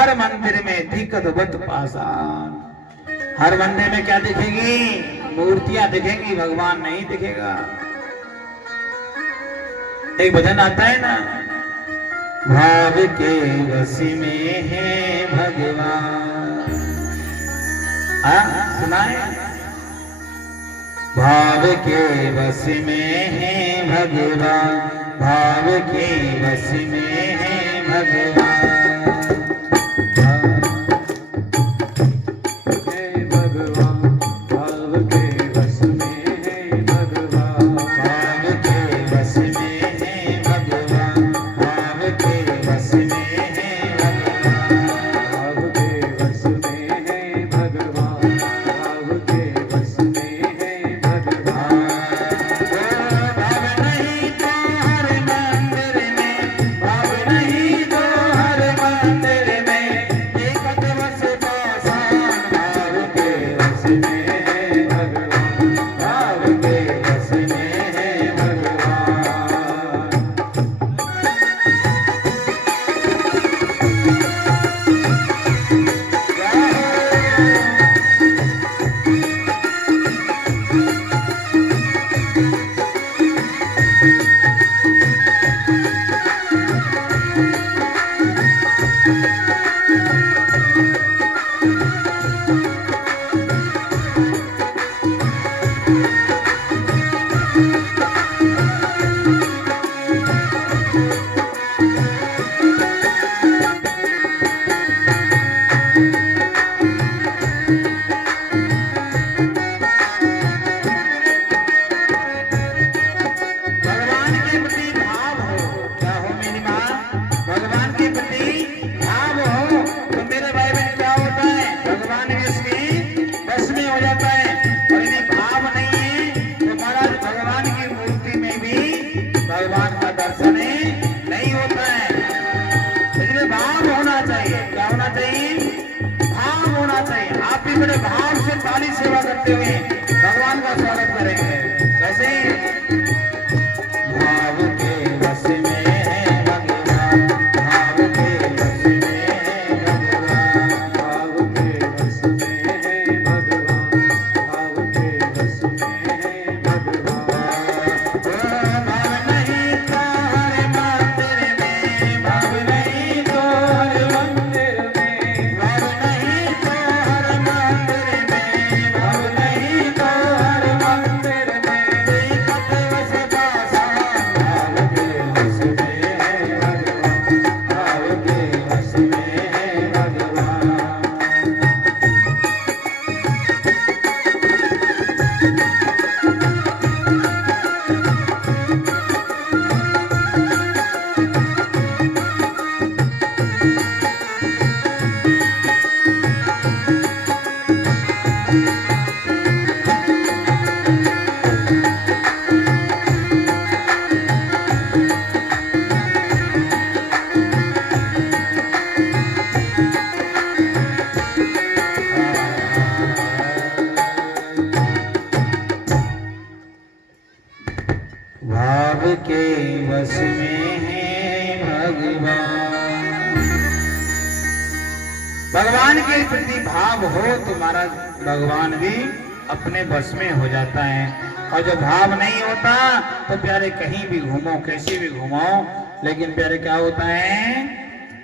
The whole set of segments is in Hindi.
हर मंदिर में दिक्कत बत पासान। हर मंदिर में क्या दिखेगी? मूर्तियां दिखेंगी, भगवान नहीं दिखेगा। एक भजन आता है ना, भाव के वश में है भगवान। सुनाए? भाव के वश में है भगवान, भाव के वश में है भगवान। बड़े भाव से ताली सेवा करते हुए भगवान का स्वागत करेंगे। कैसे? भाव के वश में है भगवान, भाव के वश में है भगवान, भाव के वश में है भगवान, भाव के वश में है भगवान। भाव नहीं तो हर मंदिर में, भाव नहीं तो हर मंदिर में, भाव नहीं तो हर मंदिर में, भाव नहीं तो हर मंदिर में, दिक्कत वश पासान। भाव के वश में है भगवान, भाव के वश में है भगवान। भाव के वश में है भगवान। भगवान के प्रति भाव हो तो महाराज भगवान भी अपने वश में हो जाता है। और जब भाव नहीं होता तो प्यारे कहीं भी घूमो, कैसे भी घूमो, लेकिन प्यारे क्या होता है?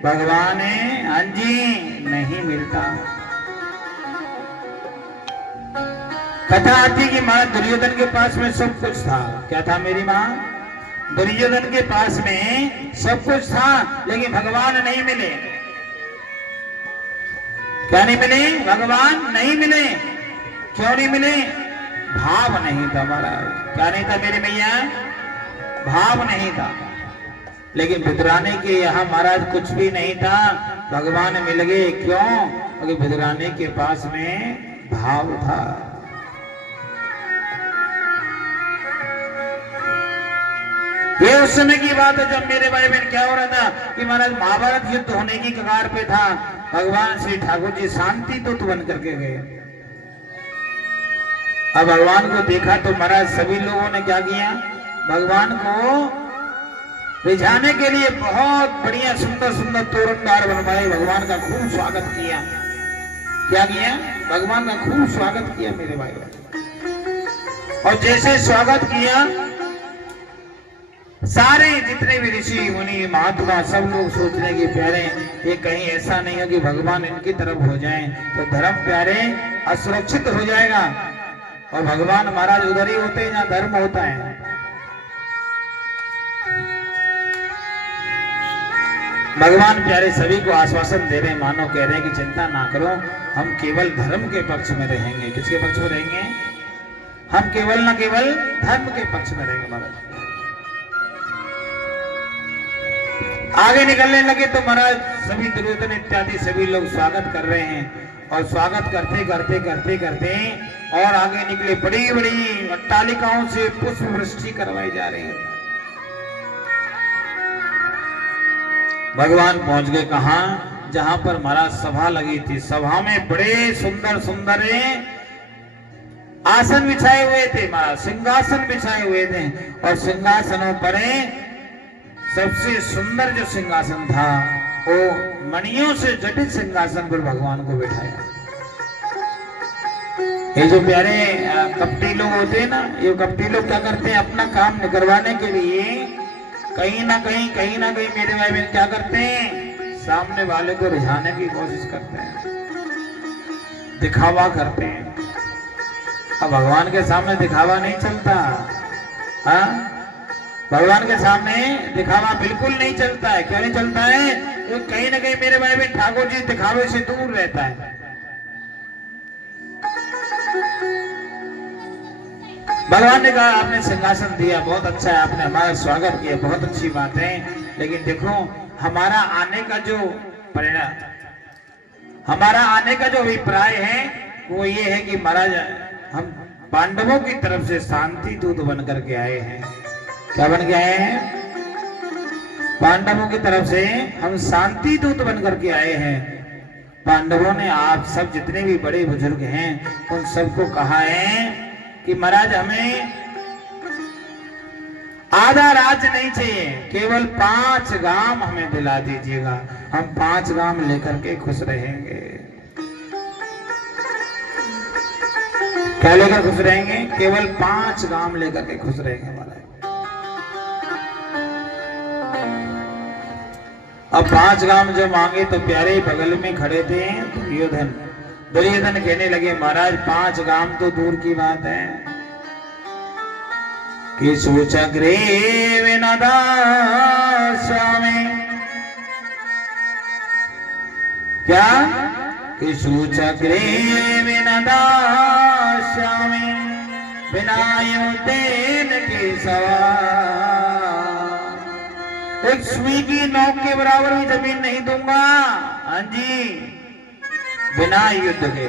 भगवान है हाँ जी नहीं मिलता। कथा आती कि मां दुर्योधन के पास में सब कुछ था। क्या था मेरी मां? दुर्योधन के पास में सब कुछ था, लेकिन भगवान नहीं मिले। क्या नहीं मिले? भगवान नहीं मिले। क्यों नहीं मिले? भाव नहीं था महाराज। क्या नहीं था मेरी मैया? भाव नहीं था। लेकिन भितराने के यहाँ महाराज कुछ भी नहीं था, भगवान मिल गए। क्यों? क्योंकि भितराने के पास में भाव था। ये उस समय की बात है जब मेरे भाई बहन क्या हो रहा था कि महाराज महाभारत युद्ध होने की कगार पे था। भगवान श्री ठाकुर जी शांति दूत बन करके गए। अब भगवान को देखा तो महाराज सभी लोगों ने क्या किया? भगवान को रिझाने के लिए बहुत बढ़िया सुंदर सुंदर तोरणदार बनवाए, भगवान का खूब स्वागत किया। क्या किया? भगवान का खूब स्वागत किया मेरे भाई। और जैसे स्वागत किया, सारे जितने भी ऋषि मुनि महात्मा सब लोग सोचने की प्यारे, ये कहीं ऐसा नहीं हो कि भगवान इनकी तरफ हो जाएं तो धर्म प्यारे असुरक्षित हो जाएगा। और भगवान महाराज उधर ही होते हैं जहां धर्म होता है। भगवान प्यारे सभी को आश्वासन दे रहे, मानो कह रहे हैं कि चिंता ना करो, हम केवल धर्म के पक्ष में रहेंगे। किसके पक्ष में रहेंगे? हम केवल ना केवल धर्म के पक्ष में रहेंगे। महाराज आगे निकलने लगे तो महाराज सभी दुर्योधन इत्यादि सभी लोग स्वागत कर रहे हैं। और स्वागत करते करते करते करते और आगे निकले, बड़ी बड़ी अट्टालिकाओं से पुष्प वृष्टि करवाई जा रही है। भगवान पहुंच गए कहां? जहां पर महाराज सभा लगी थी। सभा में बड़े सुंदर सुंदर आसन बिछाए हुए थे महाराज, सिंहासन बिछाए हुए थे। और सिंहासनों पर सबसे सुंदर जो सिंहासन था वो मणियों से जटित सिंहासन पर भगवान को बिठाया। ये जो प्यारे कपटी लोग होते हैं ना, ये कपटी लोग क्या करते हैं? अपना काम निकलवाने के लिए कहीं ना कहीं मेरे भाई बहन क्या करते हैं? सामने वाले को रिझाने की कोशिश करते हैं, दिखावा करते हैं। अब भगवान के सामने दिखावा नहीं चलता। हाँ, भगवान के सामने दिखावा बिल्कुल नहीं चलता है। क्यों नहीं चलता है? तो कहीं ना कहीं मेरे भाई बहन ठाकुर जी दिखावे से दूर रहता है। भगवान ने कहा आपने सिंहासन दिया, बहुत अच्छा है, आपने हमारा स्वागत किया, बहुत अच्छी बात है। लेकिन देखो हमारा आने का जो परिणाम, हमारा आने का जो अभिप्राय है वो ये है कि महाराज हम पांडवों की तरफ से शांति दूत बन करके आए हैं। क्या बन के आए हैं? पांडवों की तरफ से हम शांति दूत बन करके आए हैं। पांडवों ने आप सब जितने भी बड़े बुजुर्ग हैं उन सबको कहा है कि महाराज हमें आधा राज्य नहीं चाहिए, केवल 5 गांव हमें दिला दीजिएगा, हम 5 गांव लेकर के खुश रहेंगे। क्या लेकर खुश रहेंगे? केवल 5 गांव लेकर के खुश रहेंगे महाराज। अब 5 गांव जो मांगे तो प्यारे बगल में खड़े थे दुर्योधन। दुर्योधन कहने लगे महाराज 5 गांव तो दूर की बात है कि सूचक्रे विनदास्यामि, क्या कि सूचक्रे विनदास्यामि विनायुतेन केशवा, एक सुई की नोक के बराबर भी जमीन नहीं दूंगा। हाँ जी, बिना युद्ध के।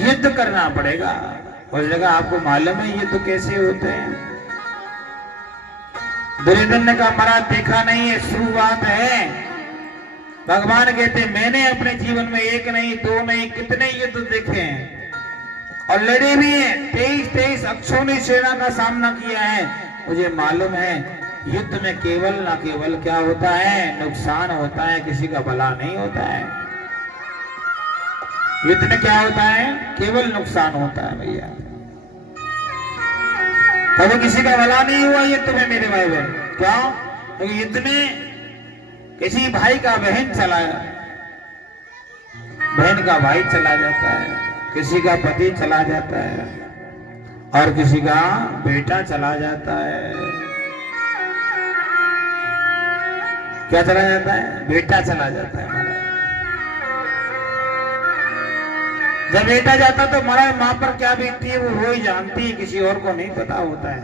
युद्ध करना पड़ेगा। उस जगह आपको मालूम है युद्ध कैसे होते हैं? दुर्योधन ने कहा महाराज देखा नहीं है, शुरुआत है। भगवान कहते मैंने अपने जीवन में 1 नहीं 2 नहीं कितने युद्ध देखे हैं और लड़े भी हैं। 23 अक्षौणी सेना का सामना किया है। मुझे मालूम है युद्ध में केवल ना केवल क्या होता है? नुकसान होता है, किसी का भला नहीं होता है। युद्ध में क्या होता है? केवल नुकसान होता है भैया। कभी किसी का भला नहीं हुआ युद्ध में मेरे भाई बहन। क्यों? क्योंकि युद्ध में किसी भाई का बहन का भाई चला जाता है, किसी का पति चला जाता है और किसी का बेटा चला जाता है। क्या चला जाता है? बेटा चला जाता है महाराज। जब बेटा जाता तो महाराज मां पर क्या बीतती है वो ही जानती है, किसी और को नहीं पता होता है।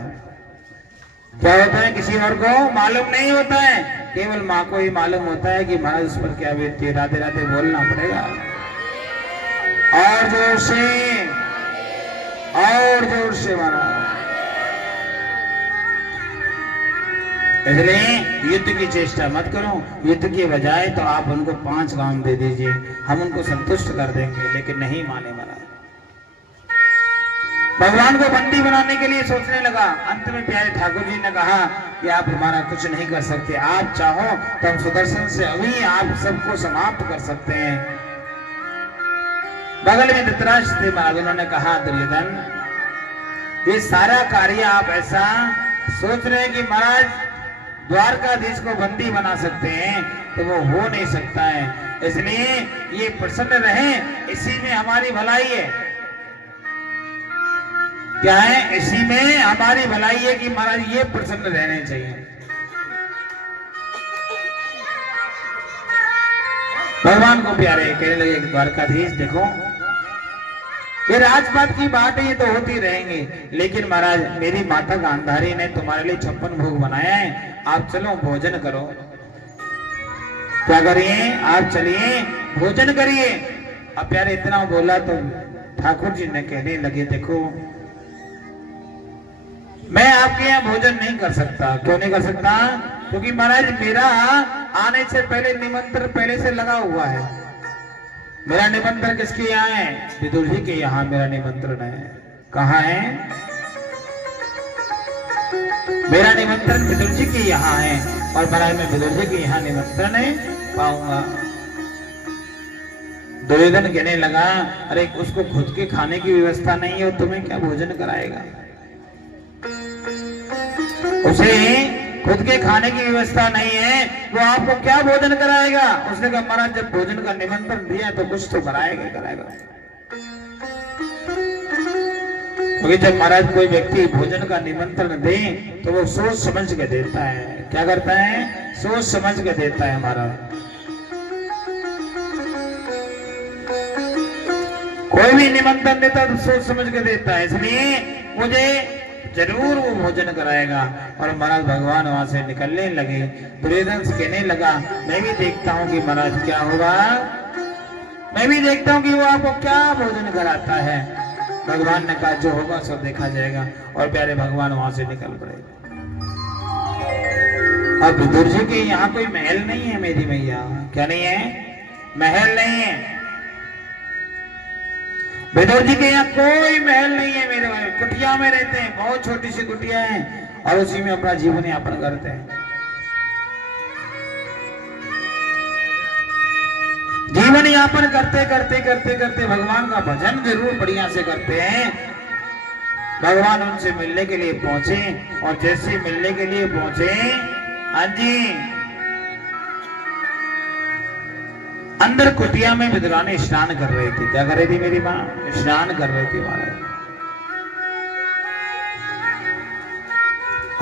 क्या होता है? किसी और को मालूम नहीं होता है, केवल मां को ही मालूम होता है कि महाराज उस पर क्या बीतती है। राधे राधे बोलना पड़ेगा और जोर से महाराज। इसलिए युद्ध की चेष्टा मत करो। युद्ध के बजाय तो आप उनको 5 गांव दे दीजिए, हम उनको संतुष्ट कर देंगे। लेकिन नहीं माने महाराज। भगवान को बंदी बनाने के लिए सोचने लगा। अंत में प्यारे ठाकुर जी ने कहा कि आप हमारा कुछ नहीं कर सकते, आप चाहो तो हम सुदर्शन से अभी आप सबको समाप्त कर सकते हैं। बगल में धृतराष्ट्र थे महाराज, उन्होंने कहा दुर्योधन ये सारा कार्य आप ऐसा सोच रहे हैं कि महाराज द्वारकाधीश को बंदी बना सकते हैं, तो वो हो नहीं सकता है, इसलिए ये प्रसन्न रहे, इसी में हमारी भलाई है। क्या है? इसी में हमारी भलाई है कि महाराज ये प्रसन्न रहने चाहिए। भगवान को प्यारे कहने लगे द्वारकाधीश देखो ये राजपाट की बात है, ये तो होती रहेंगी, लेकिन महाराज मेरी माता गांधारी ने तुम्हारे लिए 56 भोग बनाया है, आप चलो भोजन करो। क्या करिए? आप चलिए भोजन करिए। अब प्यारे इतना बोला तो ठाकुर जी ने कहने लगे देखो मैं आपके यहाँ भोजन नहीं कर सकता। क्यों नहीं कर सकता? क्योंकि महाराज मेरा आने से पहले निमंत्रण पहले से लगा हुआ है। मेरा निमंत्रण किसके यहाँ है? विदुर जी के यहाँ मेरा निमंत्रण है। कहाँ है? मेरा निमंत्रण विदुर जी के यहाँ है, और महाराज मैं विदुर जी के यहाँ निमंत्रण पाऊंगा। दुर्योधन कहने लगा अरे उसको खुद के खाने की व्यवस्था नहीं है, तुम्हें क्या भोजन कराएगा? उसे खुद के खाने की व्यवस्था नहीं है, वो आपको क्या भोजन कराएगा? उसने कहा महाराज जब भोजन का निमंत्रण दिया तो कुछ तो कराएगा कराएगा। क्योंकि जब महाराज कोई व्यक्ति भोजन का निमंत्रण दे तो वो सोच समझ के देता है। क्या करता है? सोच समझ के देता है महाराज। कोई भी निमंत्रण देता तो सोच समझ के देता है, इसलिए मुझे जरूर वो भोजन कराएगा। और महाराज भगवान वहां से निकलने लगे। दुर्योधन से कहने लगा मैं भी देखता हूँ कि महाराज क्या होगा, मैं भी देखता हूँ कि वो आपको क्या भोजन कराता है। भगवान ने कहा जो होगा सब देखा जाएगा। और प्यारे भगवान वहां से निकल पड़े। अब विदुर जी के यहाँ कोई महल नहीं है मेरी मैया। क्या नहीं है? महल नहीं है। विदुर जी के यहाँ कोई महल नहीं है मेरे भाई, कुटिया में रहते हैं, बहुत छोटी सी कुटिया है, और उसी में अपना जीवन यापन करते हैं। जीवन यापन करते करते करते करते भगवान का भजन जरूर बढ़िया से करते हैं। भगवान उनसे मिलने के लिए पहुंचे, और जैसे मिलने के लिए पहुंचे, हाँ जी अंदर कुटिया में विदुरानी स्नान कर रही थी। क्या कर रही थी मेरी माँ? स्नान कर रही थी महाराज।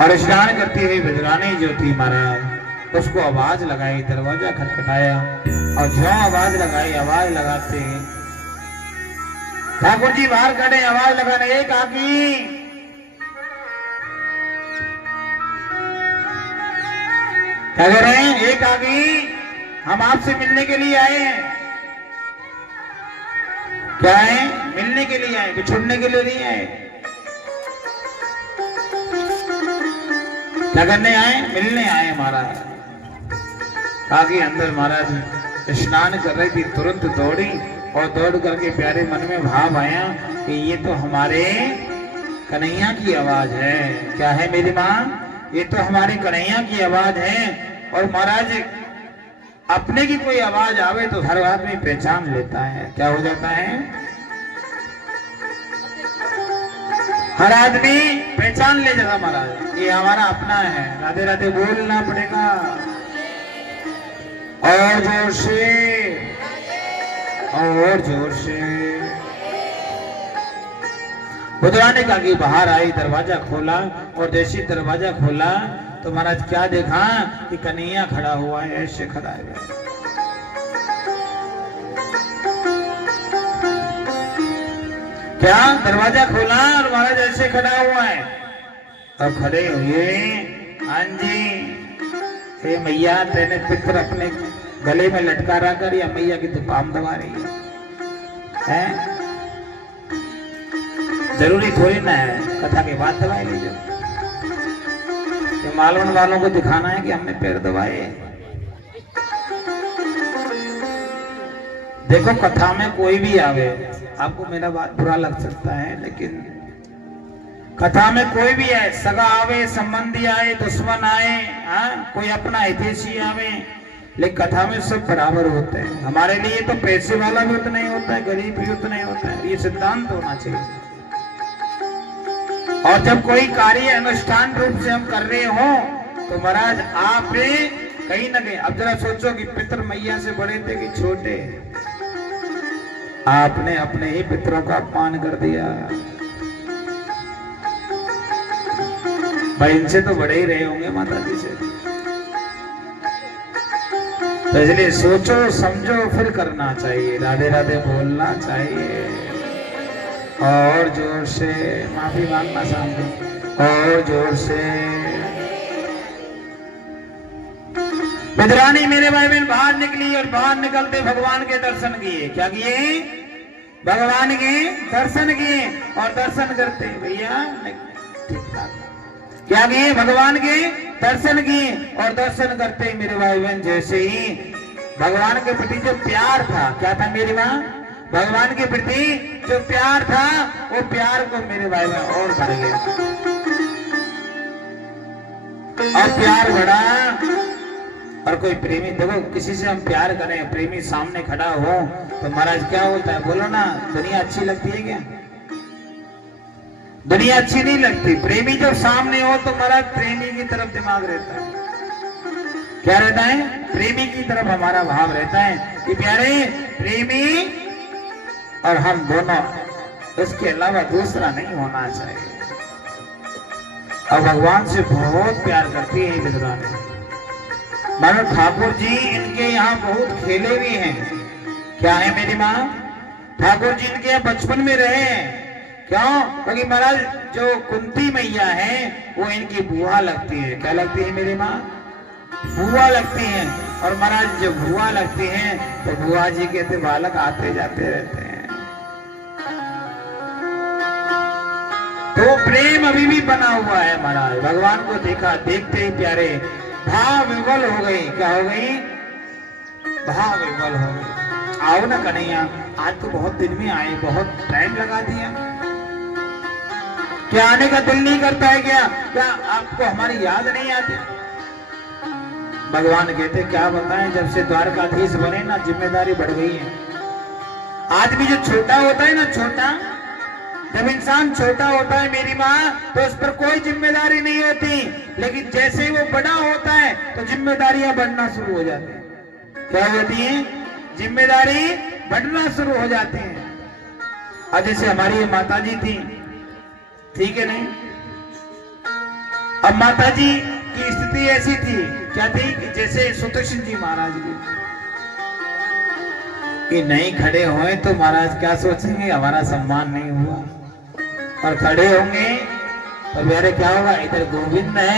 और स्नान करती हुई विदुरानी जो थी महाराज, उसको आवाज लगाई, दरवाजा खटखटाया, और जो आवाज लगाई, आवाज लगाते ठाकुर जी बाहर खड़े, आवाज लगाने एक आकी। क्या कह रहे हैं? एक आकी, हम आपसे मिलने के लिए आए हैं। क्या है? मिलने के लिए आए, छोड़ने के लिए नहीं आए। क्या करने आए? मिलने आए महाराज। आगे अंदर महाराज स्नान कर रही थी, तुरंत दौड़ी, और दौड़ करके प्यारे मन में भाव आया कि ये तो हमारे कन्हैया की आवाज है। क्या है मेरी माँ? ये तो हमारे कन्हैया की आवाज है। और महाराज अपने की कोई आवाज आवे तो हर आदमी पहचान लेता है। क्या हो जाता है? हर आदमी पहचान ले जाता महाराज, ये हमारा अपना है। राधे राधे बोलना पड़ेगा, और जोर से, और जोर से। बुधवाने का कि बाहर आई, दरवाजा खोला, और जैसे दरवाजा खोला तो महाराज क्या देखा कि कन्हैया खड़ा हुआ है, ऐसे खड़ा है। क्या? दरवाजा खोला और महाराज ऐसे खड़ा हुआ है। अब खड़े हुए, हाँ जी हे मैया तेने पितर अपने गले में लटका रखकर या मैया की तो पाम दबा रही है? जरूरी थोड़ी ना है कथा के बाद दवाई लीजिए। मालवण वालों को दिखाना है कि हमने पैर दबाए। देखो कथा में कोई भी आवे, आपको मेरा बात बुरा लग सकता है, लेकिन कथा में कोई भी है, सगा आवे, संबंधी आए, दुश्मन आए, हाँ, कोई अपना हितैषी आवे, लेकिन कथा में सब बराबर होते हैं। हमारे लिए तो पैसे वाला भी उतना ही होता है, गरीब भी उतना ही होता है, ये सिद्धांत होना चाहिए। और जब कोई कार्य अनुष्ठान रूप से हम कर रहे हो तो महाराज आप कहीं ना कहीं, अब जरा सोचो कि पितर मैया से बड़े थे कि छोटे, आपने अपने ही पितरों का अपमान कर दिया। भाई इनसे तो बड़े ही रहे होंगे माता जी से, तो इसलिए सोचो समझो फिर करना चाहिए, राधे राधे बोलना चाहिए, और जोर से माफी मांगना सामने, और जोर से। विद्रानी मेरे भाई बहन बाहर निकली और बाहर निकलते भगवान के दर्शन किए। क्या किए? भगवान के दर्शन किए, और दर्शन करते भैया ठीक ठाक क्या किए? भगवान के दर्शन किए, और दर्शन करते मेरे भाई बहन जैसे ही भगवान के प्रति जो प्यार था, क्या था मेरी माँ, भगवान के प्रति जो प्यार था वो प्यार को मेरे भाई बहन और बढ़ गया, और प्यार बढ़ा। और कोई प्रेमी, देखो किसी से हम प्यार करें, प्रेमी सामने खड़ा हो तो महाराज क्या होता है, बोलो ना, दुनिया अच्छी लगती है क्या? दुनिया अच्छी नहीं लगती। प्रेमी जब सामने हो तो महाराज प्रेमी की तरफ दिमाग रहता है, क्या रहता है? प्रेमी की तरफ हमारा भाव रहता है कि प्यारे प्रेमी और हम दोनों, उसके अलावा दूसरा नहीं होना चाहिए। और भगवान से बहुत प्यार करती है विद्रानी। मानो ठाकुर जी इनके यहाँ बहुत खेले भी हैं। क्या है मेरी माँ? ठाकुर जी इनके यहाँ बचपन में रहे हैं। क्यों? क्योंकि महाराज जो कुंती मैया है वो इनकी बुआ लगती है। क्या लगती है मेरी माँ? बुआ लगती हैं। और महाराज जब बुआ लगती हैं तो बुआ जी कहते बालक आते जाते रहते हैं। तो प्रेम अभी भी बना हुआ है महाराज। भगवान को देखा, देखते ही प्यारे भाव विवल हो गई। क्या हो गई? भाव विवल हो गई। आओ ना कन्हैया, आज तो बहुत दिन में आए, बहुत टाइम लगा दिया, क्या आने का दिल नहीं करता है क्या? क्या आपको हमारी याद नहीं आती? भगवान कहते क्या बताएं, जब से द्वारकाधीश बने ना जिम्मेदारी बढ़ गई है। आदमी जो छोटा होता है ना, छोटा, जब इंसान छोटा होता है मेरी माँ तो उस पर कोई जिम्मेदारी नहीं होती, लेकिन जैसे ही वो बड़ा होता है तो जिम्मेदारियां बढ़ना शुरू हो जाती हैं। क्या होती है? जिम्मेदारी बढ़ना शुरू हो जाती है। और जैसे हमारी माता जी थी, ठीक है नहीं, अब माता जी की स्थिति ऐसी थी, क्या थी कि जैसे सुदर्शन जी महाराज की, कि नहीं खड़े हुए तो महाराज क्या सोचेंगे, हमारा सम्मान नहीं हुआ, और खड़े होंगे तो मेरे क्या होगा, इधर गोविंद है